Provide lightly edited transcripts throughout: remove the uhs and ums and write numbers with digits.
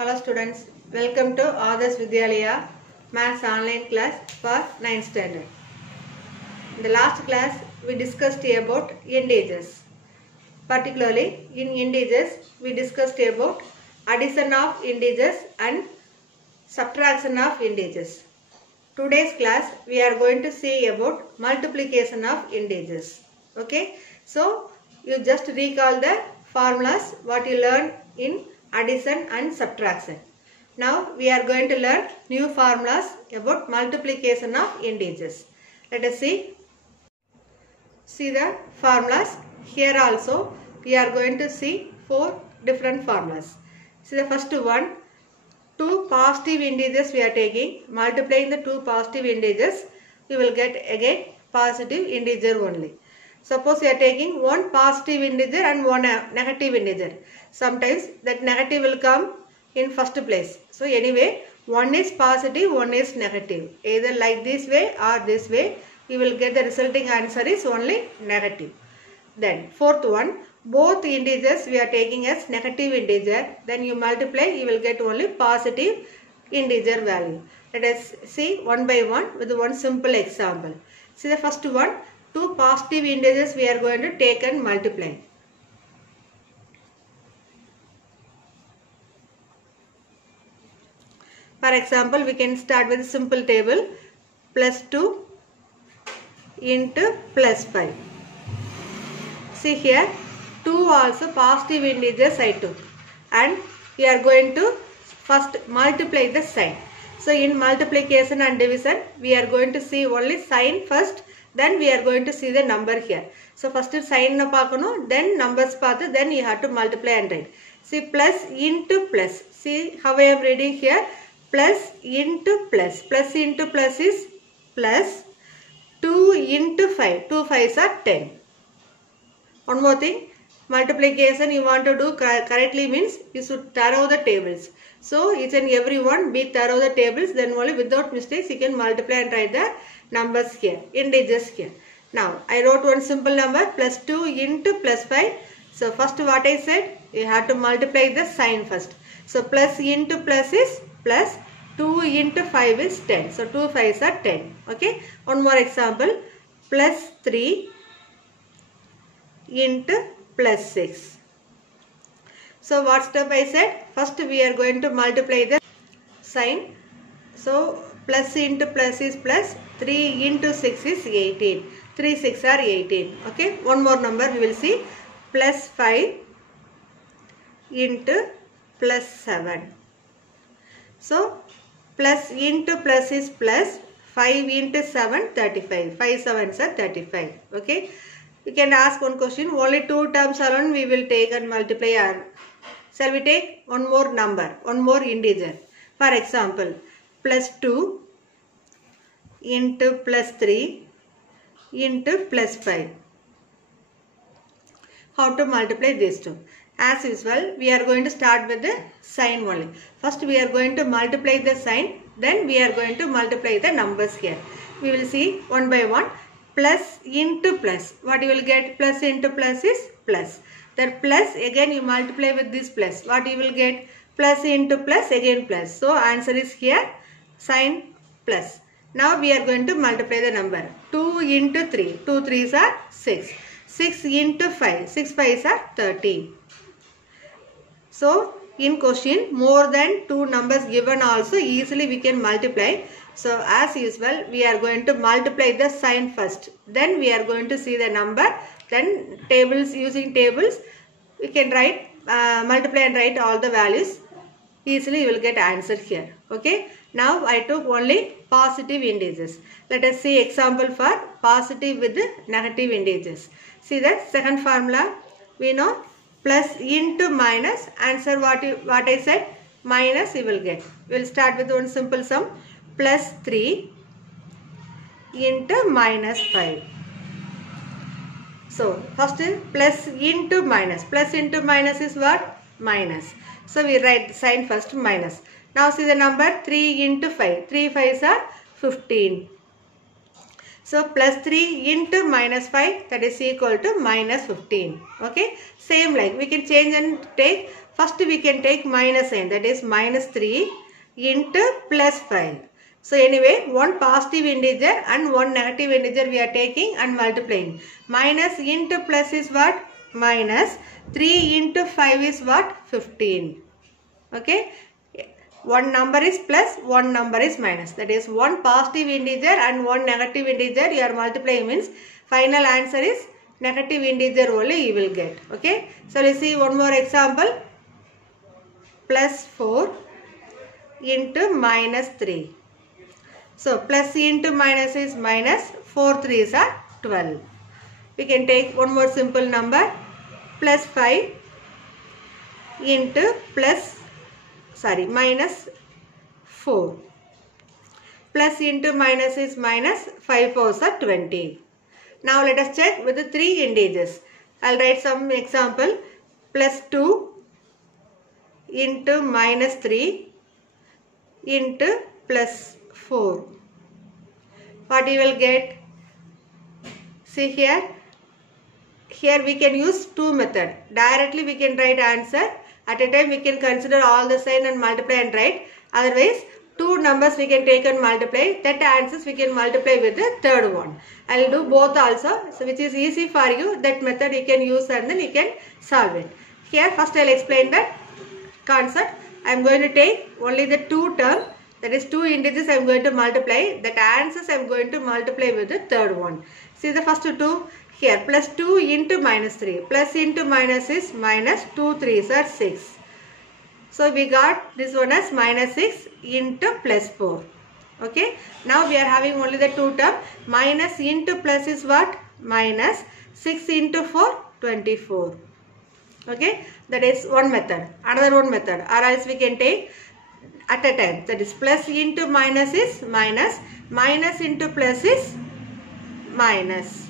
Hello students, welcome to Adarsh Vidyalaya Maths online class for 9th standard. In the last class we discussed about integers. Particularly in integers we discussed about addition of integers and subtraction of integers. Today's class we are going to see about multiplication of integers. Okay, so you just recall the formulas what you learned in addition and subtraction. Now we are going to learn new formulas about multiplication of integers. Let us see the formulas. Here also we are going to see 4 different formulas. See the first one, 2 positive integers we are taking, multiplying the 2 positive integers, we will get again positive integer only. Suppose we are taking one positive integer and one negative integer. Sometimes that negative will come in first place. So anyway, one is positive, one is negative. Either like this way or this way, you will get the resulting answer is only negative. Then fourth one, both integers we are taking as negative integer. Then you multiply, you will get only positive integer value. Let us see one by one with one simple example. See the first one, 2 positive integers we are going to take and multiply. For example, we can start with a simple table, plus 2 into plus 5. See here, 2 also positive integers I took, and we are going to first multiply the sign. So in multiplication and division, we are going to see only sign first, then we are going to see the number here. So first sign na paakano, then numbers paathu, then you have to multiply and write. See plus into plus. See how I am reading here. Plus into plus. Plus into plus is plus 2 into 5. 2 5s are 10. One more thing. Multiplication you want to do correctly means you should thorough the tables. So each and every one be thorough the tables, then only without mistakes you can multiply and write the numbers here, integers here. Now I wrote one simple number, plus 2 into plus 5. So first what I said, you have to multiply the sign first. So plus into plus is plus, 2 into 5 is 10. So 2 5s are 10. Okay. One more example, plus 3 into plus 6. So what step I said? First we are going to multiply the sign. So plus into plus is plus, 3 into 6 is 18. 3 6 are 18. Okay. One more number we will see, plus 5 into plus 7. So plus into plus is plus, 5 into 7 35. 5 7s are 35. Okay. You can ask one question, only 2 terms alone we will take and multiply. Shall we take one more number, one more integer? For example, plus 2 into plus 3 into plus 5. How to multiply these two? As usual, we are going to start with the sign only. First we are going to multiply the sign, then we are going to multiply the numbers here. We will see one by one. Plus into plus. What you will get? Plus into plus is plus. That plus again you multiply with this plus. What you will get? Plus into plus again plus. So answer is here sign plus. Now we are going to multiply the number. 2 into 3. 2 3s are 6. 6 into 5. 6 5s are 13. So in question more than 2 numbers given also easily we can multiply. So as usual we are going to multiply the sign first. Then we are going to see the number. Then tables, using tables we can write multiply and write all the values. Easily you will get answer here. Okay. Now I took only positive integers. Let us see example for positive with the negative integers. See the second formula. We know plus into minus. Answer what I said, minus you will get. We will start with one simple sum. Plus 3 into minus 5. So first is plus into minus. Plus into minus is what? Minus. So we write the sign first, minus. Now see the number 3 into 5. 3 5s are 15. So plus 3 into minus 5, that is equal to minus 15. Okay. Same like we can change and take First we can take minus sign, that is minus 3 into plus 5. So anyway, one positive integer and one negative integer we are taking and multiplying. Minus into plus is what? Minus. 3 into 5 is what? 15. Okay. One number is plus, one number is minus. That is one positive integer and one negative integer you are multiplying means final answer is negative integer only you will get. Okay. So let's see one more example. Plus 4 into minus 3. So plus into minus is minus, 4 3s are 12. We can take one more simple number. Plus 5 into minus 4. Plus into minus is minus, 5 4s are 20. Now let us check with the 3 integers. I will write some example. Plus 2 into minus 3 into plus 4. What you will get? See here. Here we can use two methods. Directly we can write answer. At a time we can consider all the sign and multiply and write. Otherwise, two numbers we can take and multiply. That answers we can multiply with the third one. I will do both also. So which is easy for you. That method you can use and then you can solve it. Here first I will explain that concept. I am going to take only the two term. That is two integers I am going to multiply. That answers I am going to multiply with the third one. See the first two. Here plus 2 into minus 3. Plus into minus is minus, 2 3s are 6. So we got this one as minus 6 into plus 4. Okay. Now we are having only the two term. Minus into plus is what? Minus 6 into 4, 24. Okay. That is one method. Another one method. Or else we can take at a time. That is plus into minus is minus. Minus into plus is minus.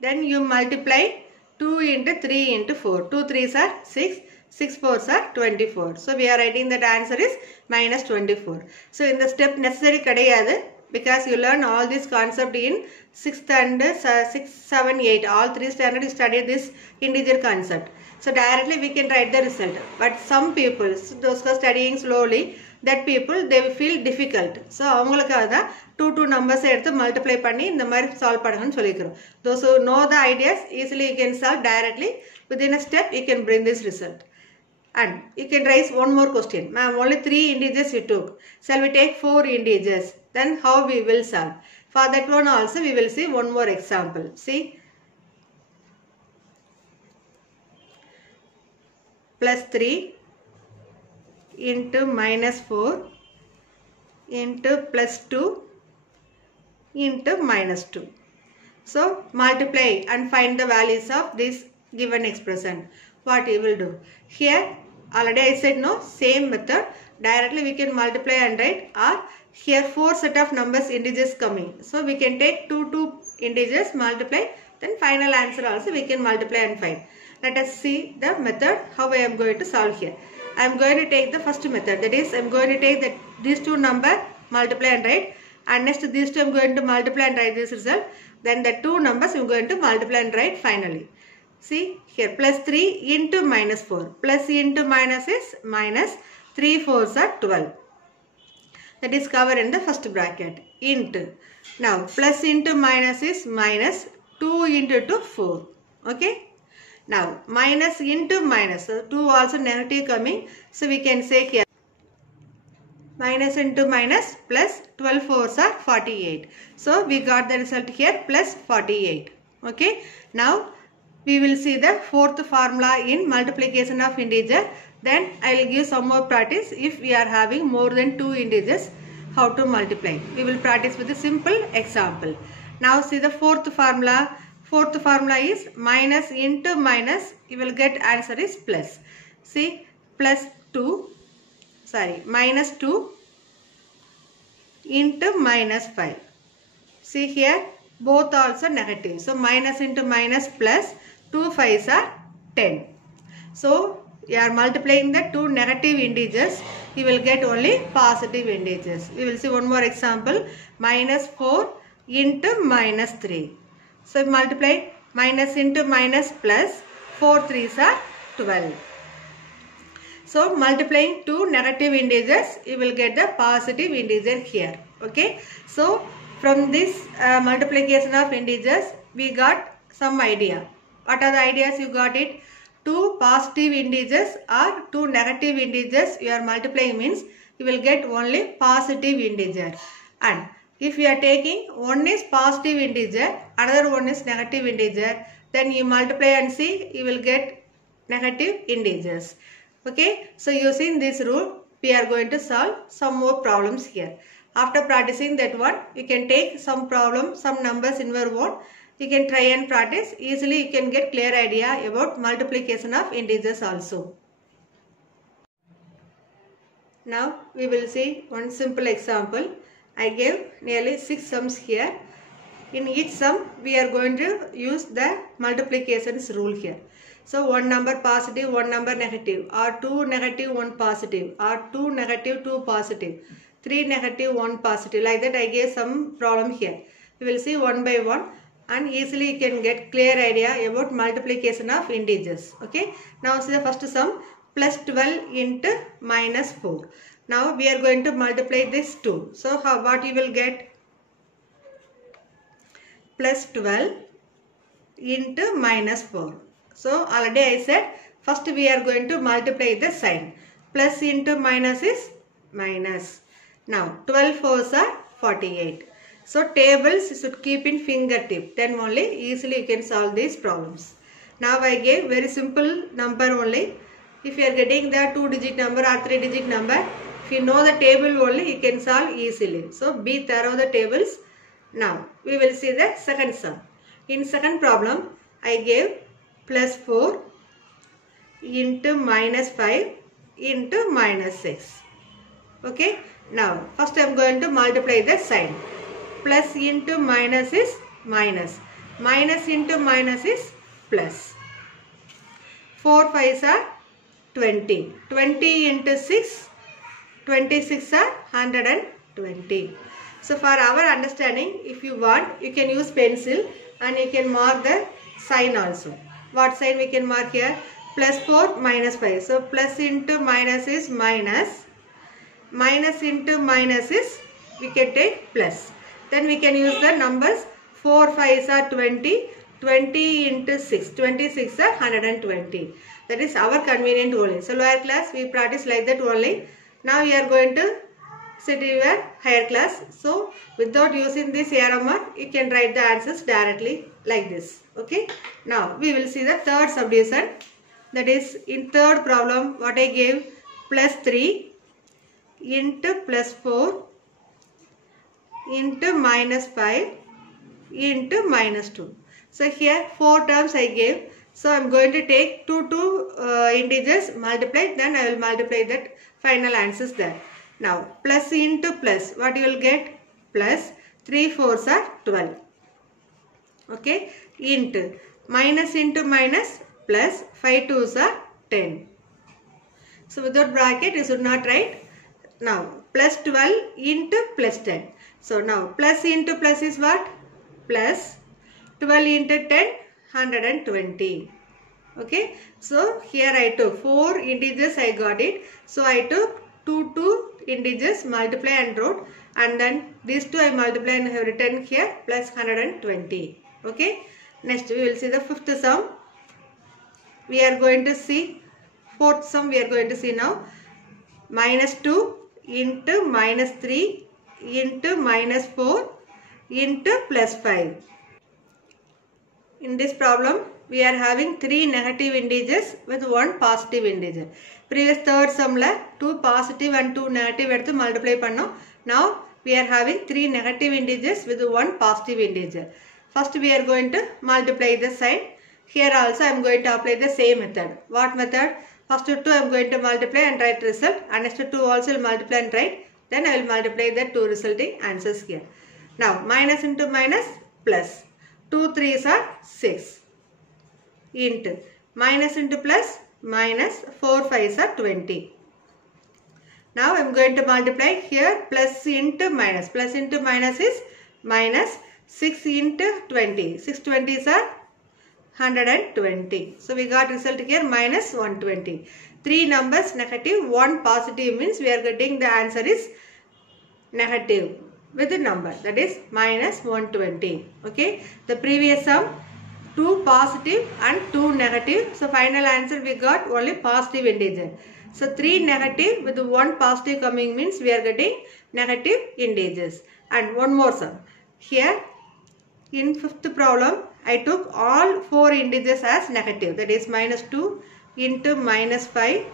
Then you multiply 2 into 3 into 4. 2 3s are 6. 6 4s are 24. So we are writing that answer is minus 24. So in the step necessary kadayadu because you learn all this concept in 6th and 6, 7, 8. All 3 standard you studied this integer concept. So directly we can write the result. But some people, those who are studying slowly, that people they will feel difficult. So avungalukku da two numbers eduthu multiply panni indha mari solve panunga solikrom. Those who know the ideas easily you can solve directly within a step you can bring this result. And you can raise one more question. Ma'am, only 3 integers we took. Shall we take 4 integers? Then how we will solve? For that one also we will see one more example. See. Plus 3 into minus 4 into plus 2 into minus 2. So multiply and find the values of this given expression. What you will do? Here already I said no, same method. Directly we can multiply and write, or here 4 set of numbers integers coming. So we can take two integers multiply, then final answer also we can multiply and find. Let us see the method how I am going to solve here. I am going to take the first method, that is I am going to take these two numbers multiply and write, and next these two I am going to multiply and write this result, then the two numbers I am going to multiply and write finally. See here plus 3 into minus 4, plus into minus is minus, 3 4s are 12. That is covered in the first bracket into. Now plus into minus is minus, 2 into 2 4. Okay. Now minus into minus, so 2 also negative coming, so we can say here minus into minus plus 12 4s are 48. So we got the result here plus 48. Okay. Now we will see the fourth formula in multiplication of integer. Then I will give some more practice if we are having more than 2 integers how to multiply. We will practice with a simple example. Now see the fourth formula. Fourth formula is minus into minus, you will get answer is plus. See plus 2, minus 2 into minus 5. See here both also negative. So minus into minus plus, 2 5s are 10. So you are multiplying the two negative integers, you will get only positive integers. We will see one more example. Minus 4 into minus 3. So multiply minus into minus plus, 4 3s are 12. So multiplying two negative integers, you will get the positive integer here. Okay. So from this multiplication of integers, we got some idea. What are the ideas you got it? Two positive integers or two negative integers you are multiplying means you will get only positive integer. And if you are taking one is positive integer, another one is negative integer, then you multiply and see, you will get negative integers. Okay, so using this rule, we are going to solve some more problems here. After practicing that one, you can take some problem, some numbers in your own. You can try and practice. Easily you can get clear idea about multiplication of integers also. Now we will see one simple example. I gave nearly 6 sums here. In each sum, we are going to use the multiplications rule here. So one number positive, one number negative, or 2 negative, 1 positive, or 2 negative, 2 positive, 3 negative, 1 positive. Like that I gave some problem here. We will see one by one and easily you can get clear idea about multiplication of integers. Okay. Now see the first sum, plus 12 into minus 4. Now we are going to multiply this 2. So what you will get? Plus 12 into minus 4. So already I said first we are going to multiply the sign. Plus into minus is minus. Now 12 fours are 48. So tables you should keep in fingertip. Then only easily you can solve these problems. Now I gave very simple number only. If you are getting the 2-digit number or 3-digit number, if you know the table only, you can solve easily. So be thorough the tables. Now we will see the second sum. In second problem, I gave plus 4 into minus 5 into minus 6. Okay. Now first I am going to multiply the sign. Plus into minus is minus. Minus into minus is plus. 4 5s are 20. 20 into 6, 26 are 120. So for our understanding, if you want, you can use pencil and you can mark the sign also. What sign we can mark here? Plus 4 minus 5. So plus into minus is minus. Minus into minus is, we can take plus. Then we can use the numbers 4 5s are 20. 20 into 6. 26 are 120. That is our convenient only. So lower class we practice like that only. Now we are going to sit in your higher class. So without using this arrow mark, you can write the answers directly like this. Okay. Now we will see the third subdivision. That is in third problem what I gave, plus 3 into plus 4 into minus 5 into minus 2. So here 4 terms I gave. So I am going to take two integers, multiply, then I will multiply that final answers there. Now plus into plus, what you will get? Plus 3 4s are 12. Okay. Into minus plus 5 2s are 10. So without bracket you should not write. Now plus 12 into plus 10. So now plus into plus is what? Plus 12 into 10, 120. Okay. So here I took 4 integers, I got it. So I took two integers, multiply and wrote, and then these two I multiply and have written here plus 120. Okay. Next we will see the fifth sum. We are going to see fourth sum. We are going to see now. Minus 2 into minus 3 into minus 4 into plus 5. In this problem, we are having 3 negative integers with 1 positive integer. Previous third sum la 2 positive and 2 negative eduthu multiply pannom. Now we are having 3 negative integers with 1 positive integer. First we are going to multiply the sign. Here also I am going to apply the same method. What method? First 2 I am going to multiply and write result, and next 2 also will multiply and write. Then I will multiply the 2 resulting answers here. Now minus into minus plus. 2 3s are 6 into minus into plus minus 4 5s are 20. Now I am going to multiply here plus into minus. Plus into minus is minus 6 into 20. 6 20s are 120. So we got result here minus 120. 3 numbers negative, 1 positive means we are getting the answer is negative with the number, that is minus 120. Okay, the previous sum 2 positive and 2 negative. So final answer we got only positive integer. So 3 negative with 1 positive coming means we are getting negative integers. And one more sum. Here in fifth problem I took all 4 integers as negative, that is minus 2 into minus 5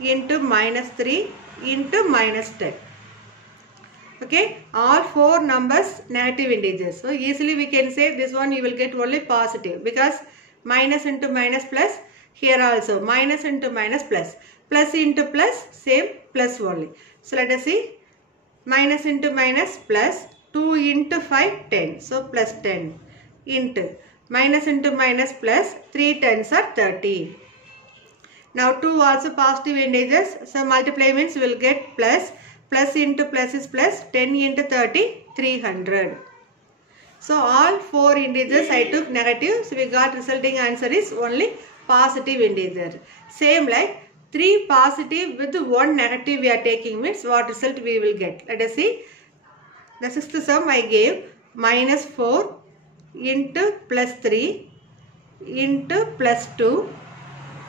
into minus 3 into minus 10. Okay, all 4 numbers negative integers. So easily we can say this one you will get only positive, because minus into minus plus, here also minus into minus plus, plus into plus, same plus only. So let us see, minus into minus plus, 2 into 5, 10. So plus 10 into minus into minus plus, 3 tens are 30. Now 2 also positive integers. So multiply means we will get plus. Plus into plus is plus, 10 into 30, 300. So all 4 integers I took negative. So we got resulting answer is only positive integer. Same like 3 positive with 1 negative we are taking means what result we will get. Let us see. The sixth sum I gave minus 4 into plus 3 into plus 2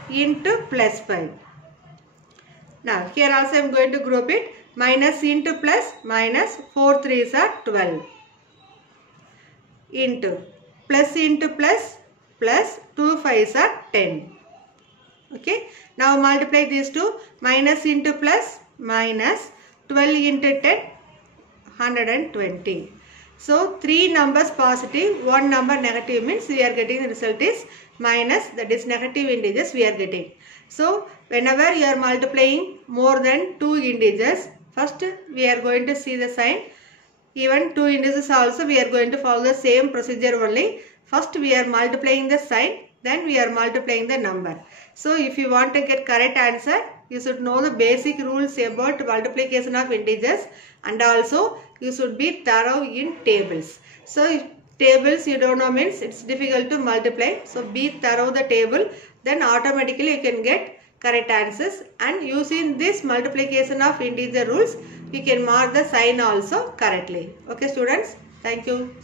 into plus 5. Now here also I am going to group it. Minus into plus, minus 4 3s are 12 into plus into plus, plus 2 5s are 10. Okay. Now multiply these two. Minus into plus, minus 12 into 10, 120. So 3 numbers positive, 1 number negative means we are getting the result is minus, that is negative integers we are getting. So whenever you are multiplying more than 2 integers, first we are going to see the sign. Even 2 integers also we are going to follow the same procedure only. First we are multiplying the sign, then we are multiplying the number. So if you want to get correct answer, you should know the basic rules about multiplication of integers, and also you should be thorough in tables. So if tables you don't know means it's difficult to multiply. So be thorough the table, then automatically you can get correct answers, and using this multiplication of integer rules you can mark the sign also correctly. Okay students, thank you.